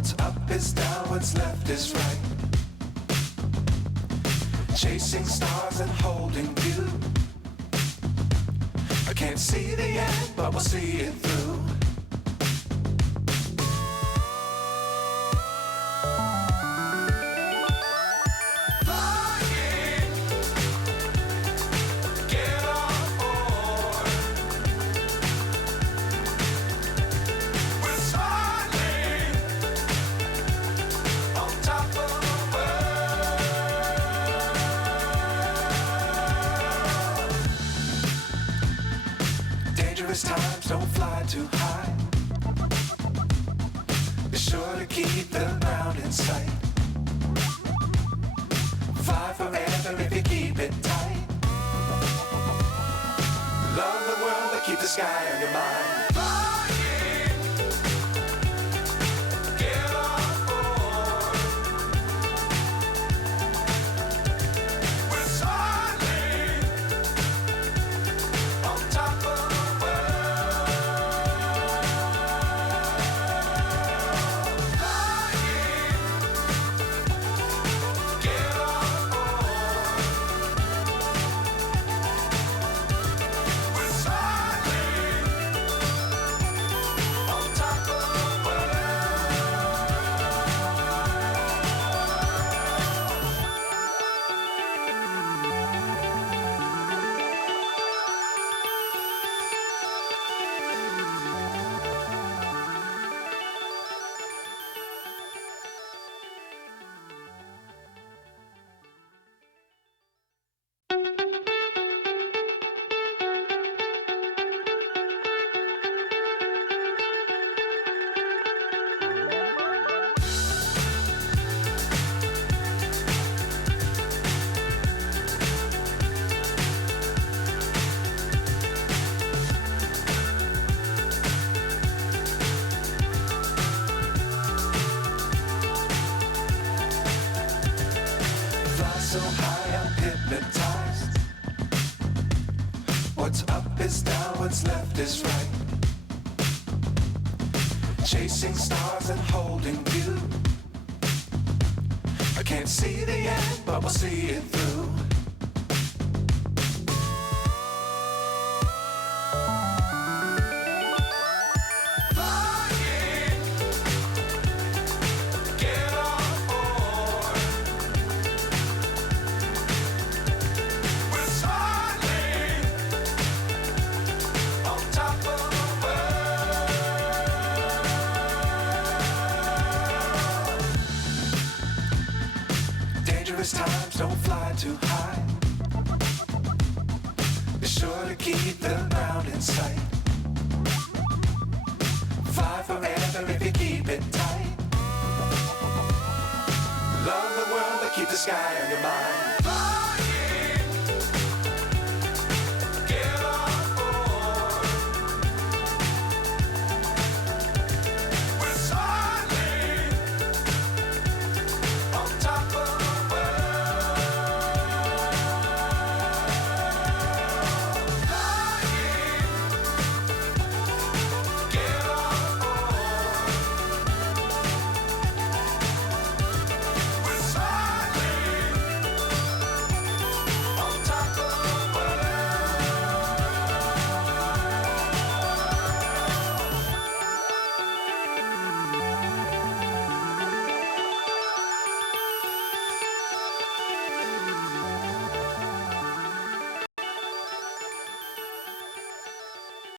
What's up is down, what's left is right. Chasing stars and holding you. I can't see the end, but we'll see it through. Times don't fly too high. Be sure to keep the ground in sight. Fly forever if you keep it tight. Love the world but keep the sky on your mind. So high I'm hypnotized. What's up is down, what's left is right. Chasing stars and holding you. I can't see the end, but we'll see it through. Times don't fly too high. Be sure to keep the ground in sight. Fly forever if you keep it tight. Love the world but keep the sky on your mind.